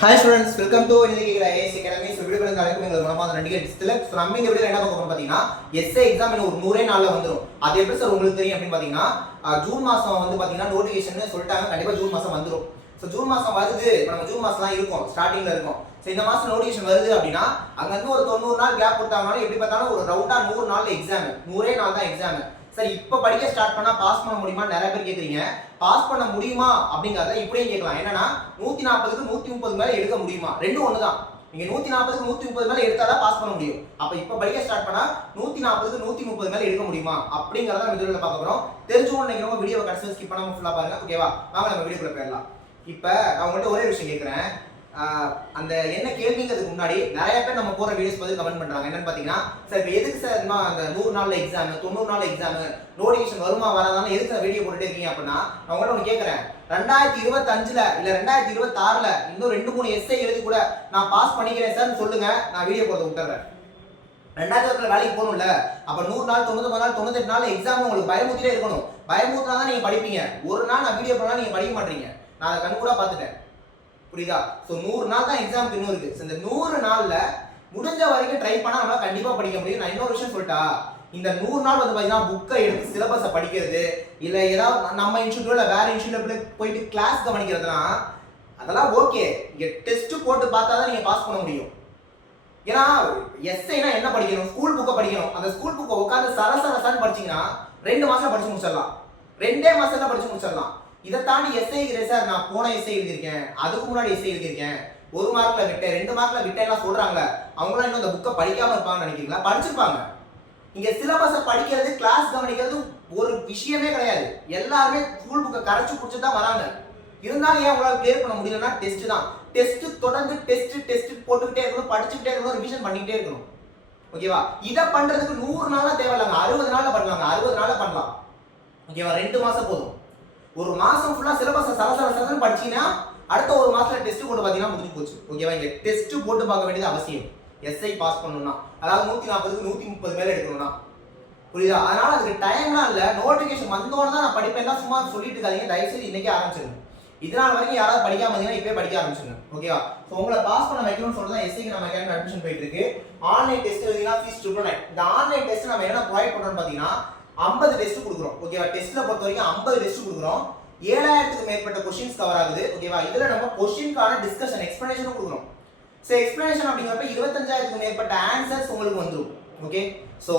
Hi students, welcome to AS academy. வீடியோக்களுக்கு அழைக்கும் உங்களுக்கு மனமார்ந்த நன்றிகள். இப்போ நம்ம இந்த வீடியோல என்ன பார்க்க போறோம் பார்த்தீங்கன்னா, எஸ்ஏ எக்ஸாம் இன்னும் ஒரு 100 நாள்ல வந்துரும். அது எப்படி சார் உங்களுக்கு தெரியும் அப்படின்னு பார்த்தீங்கன்னா, ஜூன் மாசம் வந்து பார்த்தீங்கன்னா நோட்டிஃபிகேஷன் சொல்லிட்டாங்க. கண்டிப்பா ஜூன் மாசம் வந்துரும். ஸோ ஜூன் மாசம் வருது. இப்போ நம்ம ஜூன் மாசம் தான் இருக்கோம், ஸ்டார்டிங்ல இருக்கோம். ஸோ இந்த மாசம் நோட்டிஃபிகேஷன் வருது அப்படின்னா அங்க இருந்து ஒரு 90 நாள் கேப் கொடுத்தாங்கனாலும் எப்படி பார்த்தாலும் ஒரு ரவுண்டா 100 நாள்ல எக்ஸாம், 100 நாள் தான் எக்ஸாம். சார் இப்போ படிக்க ஸ்டார்ட் பண்ணா பாஸ் பண்ண முடியுமா நிறைய பேர் கேக்குறீங்க. பாஸ் பண்ண முடியுமா அப்படிங்கறத இப்படியும் கேட்கலாம். என்னன்னா 140க்கு 130 மேல எடுக்க முடியுமா? ரெண்டும் ஒண்ணுதான். நீங்க 140க்கு 130 மேல எடுத்தாதான் பாஸ் பண்ண முடியும். அப்ப இப்ப படிக்க ஸ்டார்ட் பண்ணா 140க்கு 130 மேல எடுக்க முடியுமா அப்படிங்கறத நம்ம வீடியோல பார்க்க போறோம். தெரிஞ்சுக்கணும் நினைக்கிறவங்க வீடியோவை கடைசி ஸ்கிப் பண்ணாம ஃபுல்லா பாருங்க. ஓகேவா? வாங்க நம்ம வீடியோக்குள்ள போயிடலாம். இப்ப நான் உங்கள்கிட்ட ஒரே விஷயம் கேட்கிறேன். அந்த என்ன கேள்விங்கிறதுக்கு முன்னாடி நிறைய பேர் நம்ம போற வீடியோஸ் பார்த்து கமெண்ட் பண்றாங்க. என்னன்னு பாத்தீங்கன்னா, சார் இப்போ எதுக்கு சார் அந்த 100 நாள்ல எக்ஸாம், 90 நாள் எக்ஸாம், நோட்டிஃபிகேஷன் வருமா வராதான்னு எதுக்கு சார் வீடியோ போட்டுட்டே இருக்கீங்க அப்படின்னா, நான் உங்கள்ட்ட ஒன்று கேட்கறேன். 2025ல இல்ல 2026ல இன்னும் 2-3 எஸ்ஏ எழுதி கூட நான் பாஸ் பண்ணிக்கிறேன் சார் சொல்லுங்க, நான் வீடியோ போட்டு விட்டுறேன். 2020 வேலைக்கு போகணும்ல, அப்ப 100 நாள் 99 நாள் 98 நாள் எக்ஸாம் உங்களுக்கு பயமுத்திட்டே இருக்கணும். பயமுத்தினா தான் நீங்க படிப்பீங்க. ஒரு நாள் நான் வீடியோ பண்ணா நீங்க படிக்க மாட்டீங்க. நான் அதை கண் கூட பார்த்துட்டேன். புரியுதா? சோ 100 நாள் தான் எக்ஸாம்க்கு இன்னும் இருக்கு. இந்த 100 நாள்ல முடிஞ்ச வரைக்கும் ட்ரை பண்ணா நம்ம கண்டிப்பா படிக்க முடியும். நான் இன்னொரு விஷயம் சொல்லிட்டா, இந்த 100 நாள் வந்து பாத்தீங்கன்னா புக்கை எடுத்து சிலபஸை படிக்கிறது, இல்ல ஏதாவது நம்ம இன்ஸ்டியூட்ல வேற இன்ஸ்டியூட்ல போயிட்டு கிளாஸ் கவனிக்கிறதுனா அதெல்லாம் ஓகே. இங்க டெஸ்ட் போட்டு பார்த்தா தான் நீங்க பாஸ் பண்ண முடியும். ஏன்னா எஸ்ஐனா என்ன படிக்கணும்? ஸ்கூல் புக்கை படிக்கணும். அந்த ஸ்கூல் புக்கை உட்காந்து சரசரசான்னு படிச்சீங்கன்னா 2 மாசம் படிச்சு முடிச்சிடலாம். 2 மாசத்துல படிச்சு முடிச்சிடலாம். இதை தாண்டி எஸ்ஐ சார் நான் போன எஸ்ஐ எழுதியிருக்கேன், அதுக்கு முன்னாடி எஸ்ஐ எழுதியிருக்கேன், 1 மார்க்ல விட்டேன் 2 மார்க்ல விட்டேன் சொல்றாங்க. அவங்களாம் இன்னும் அந்த புக்கை படிக்காம இருப்பாங்கன்னு நினைக்கிறீங்களா? படிச்சிருப்பாங்க. இங்க சிலபஸை படிக்கிறது, கிளாஸ் கவனிக்கிறது ஒரு விஷயமே கிடையாது. எல்லாருமே ஸ்கூல் புக்கை கரைச்சு குடிச்சு தான் வராங்க. இருந்தாலும் ஏன் உங்களால் கிளியர் பண்ண முடியலன்னா டெஸ்ட் தான். டெஸ்ட் தொடர்ந்து டெஸ்ட் போட்டுக்கிட்டே இருக்கணும், படிச்சுக்கிட்டே இருக்கணும், ரிவிஷன் பண்ணிக்கிட்டே இருக்கணும். ஓகேவா? இதை பண்றதுக்கு 100 நாளா தேவையில்லைங்க, 60 நாள்ல பண்ணலாங்க. 60 நாள்ல பண்ணலாம். ஓகேவா? 2 மாசம் போதும். ஒரு மாசம் ஃபுல்லா சிலபஸை சரசரசரன்னு படிச்சீங்கன்னா அடுத்த ஒரு மாசத்துல டெஸ்ட் போட்டு பாத்தீங்கன்னா முடிஞ்சு போச்சு. ஓகேவா? இங்க டெஸ்ட் போட்டு பார்க்க வேண்டியது அவசியம். எஸ்ஐ பாஸ் பண்ணணும்னா, அதாவது 140க்கு 130 மேல எடுக்கணும்னா. புரியுதா? அதனால அதுக்கு டைம்லாம் இல்ல. நோட்டிஃபிகேஷன் வந்தோன்னு தான் நான் படிப்பேன் தான் சும்மா சொல்லிட்டு இருக்காதீங்க. தயவுசெய்து இன்னைக்கே ஆரம்பிச்சிருங்க. இதனால வரைக்கும் யாராவது படிக்காம இருந்தீங்கன்னா இப்பவே படிக்க ஆரம்பிச்சிருங்க. ஓகேவா? ஸோ உங்களை பாஸ் பண்ண வைக்கணும்னு சொல்லிட்டு தான் எஸ்ஐக்கு நம்ம அகாடமி அட்மிஷன் போயிட்டு இருக்கு. ஆன்லைன் டெஸ்ட் எழுதினா ஃபீஸ் 999. இந்த ஆன்லைன் டெஸ்ட் நம்ம என்ன ப்ரொவைட் பண்றோம்னு பாத்தீங்கன்னா 50 டெஸ்ட் கொடுக்குறோம். ஓகேவா? டெஸ்ட்ல பொறுத்த வரைக்கும் 50 டெஸ்ட் கொடுக்குறோம். 7000க்கு மேற்பட்ட क्वेश्चंस கவர் ஆகுது. ஓகேவா? இதுல நம்ம क्वेश्चनக்கான டிஸ்கஷன் எக்ஸ்பிளனேஷனும் கொடுக்குறோம். சோ எக்ஸ்பிளனேஷன் அப்படிங்கறப்ப 25000க்கு மேற்பட்ட ஆன்சர்ஸ் உங்களுக்கு வந்துரும். ஓகே? சோ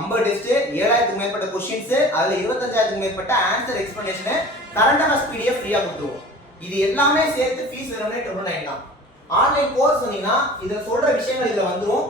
50 டெஸ்ட், 7000க்கு மேற்பட்ட क्वेश्चंस, அதுல 25000க்கு மேற்பட்ட answer explanation, current affairs PDF ஃப்ரீயா கொடுத்துருவோம். இது எல்லாமே சேர்த்து ஃபீஸ் வெறும் 999 தான். ஆன்லைன் கோர்ஸ் வந்தீங்கன்னா இதுல சொல்ற விஷயங்கள் இதுல வந்துரும்.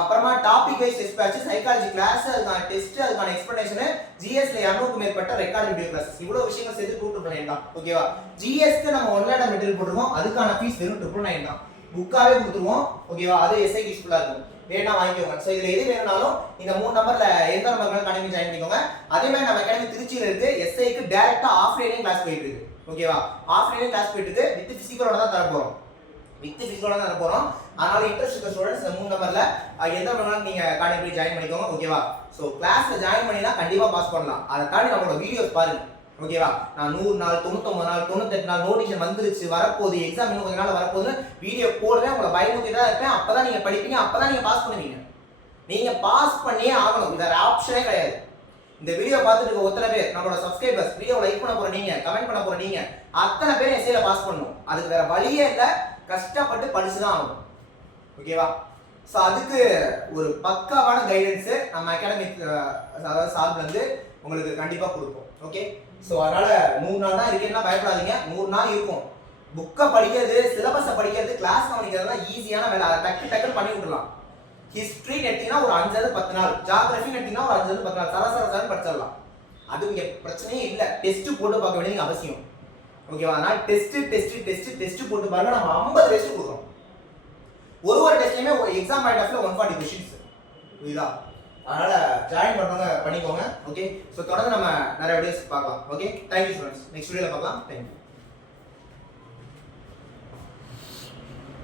அப்புறமா topic wise test batch, psychology class, அதுக்கான டெஸ்ட், அதுக்கான எக்ஸ்பிளனேஷன், ஜிஎஸ்ல 200க்கு மேற்பட்ட ரெக்கார்ட் வீடியோ கிளாஸஸ், இவ்வளவு விஷயங்கள் சேர்த்து 299 தான். ஓகேவா? ஜிஎஸ்க்கு நம்ம ஒன்லைன் மெட்டீரியல் போட்டுருவோம். அதுக்கான ஃபீஸ் வெறும் 999 தான். புக்காவே கொடுத்துருவோம். ஓகேவா? அது எஸ்ஐ யூஸ்ஃபுல்லா இருக்கும். வேணா வாங்கிக்கோங்க. சோ இதுல எது வேணும்னாலும் இந்த 3 நம்பர்ல எந்த நம்பர் வேணாலும் அகாடமி ஜாயின் பண்ணிக்கோங்க. அதே மாதிரி நம்ம அகாடமி திருச்சியில இருக்கு. எஸ்ஐக்கு டைரக்டா ஆஃப்லைன் கிளாஸ் போயிட்டு இருக்கு. ஓகேவா? ஆஃப்லைன் கிளாஸ் போயிட்டு இருக்கு. வித் பிசிக்கலோட தான் தர போறோம். அதனால இன்ட்ரெஸ்ட் இருக்க ஸ்டூடண்ட்ஸ் இந்த 3 நம்பர்ல எந்த வேணாலும் நீங்க அகாடமி போய் ஜாயின் பண்ணிக்கோங்க. ஓகேவா? சோ கிளாஸ்ல ஜாயின் பண்ணினா கண்டிப்பா பாஸ் பண்ணலாம். அதை தாண்டி நம்மளோட வீடியோஸ் பாருங்க. ஓகேவா? நான் 100 நாள் 99 நாள் 98 நாள் நோட்டிஃபிகேஷன் வந்துருச்சு, வரப்போகுது, எக்ஸாம் இன்னும் கொஞ்ச நாள் வரப்போகுது வீடியோ போடுறேன். உங்களை பயமுறுத்தி தான் இருப்பேன். அப்பதான் நீங்க படிப்பீங்க, அப்பதான் நீங்க பாஸ் பண்ணுவீங்க. நீங்க பாஸ் பண்ணியே ஆகணும். வேற ஆப்ஷனே கிடையாது. இந்த வீடியோ பார்த்துட்டு இருக்க ஒத்தனை பேர் நம்மளோட சப்ஸ்கிரைபர்ஸ், வீடியோ லைக் பண்ண போற நீங்க, கமெண்ட் பண்ண போற நீங்க, அத்தனை பேர் எஸ்ஏல பாஸ் பண்ணணும். அதுக்கு வேற வழியே இல்ல. கஷ்டப்பட்டு படிச்சுதான் ஆகணும். ஓகேவா? சோ அதுக்கு ஒரு பக்காவான கைடன்ஸ் நம்ம அகாடமி அதாவது சார்பில் வந்து உங்களுக்கு கண்டிப்பா கொடுப்போம். ஓகே? சோ அதனால 100 நாள் தான் இருக்கேன்னா பயப்படாதீங்க. 100 நாள் இருக்கும். புக்கை படிக்கிறது, சிலபஸை படிக்கிறது, கிளாஸ் கவனிக்கிறதுலாம் ஈஸியான வேலை. அதை டக்கு பண்ணி விட்டுலாம். ஹிஸ்டரி நெட்டினா ஒரு 5 10 நாள், ஜியோகிராஃபி நெட்டினா ஒரு 5 10 நாள் சரசரசரன்னு படிச்சிடலாம். அது இங்க பிரச்சனையே இல்லை. டெஸ்ட் போட்டு பார்க்க வேண்டியது அவசியம். ஓகேவா? நான் டெஸ்ட் போட்டு பாருங்க. நம்ம 50 டெஸ்ட் கொடுக்குறோம். ஒரு டெஸ்ட்லயுமே ஒரு எக்ஸாம் பாயிண்ட் ஆஃப் 140 क्वेश्चंस. புரியுதா? அதனால ஜாயின் பண்றவங்க பண்ணிக்கோங்க. ஓகே? சோ தொடர்ந்து நம்ம நிறைய வீடியோஸ் பார்க்கலாம். Okay? Thank you students. Next வீடியோல பார்க்கலாம். Thank you.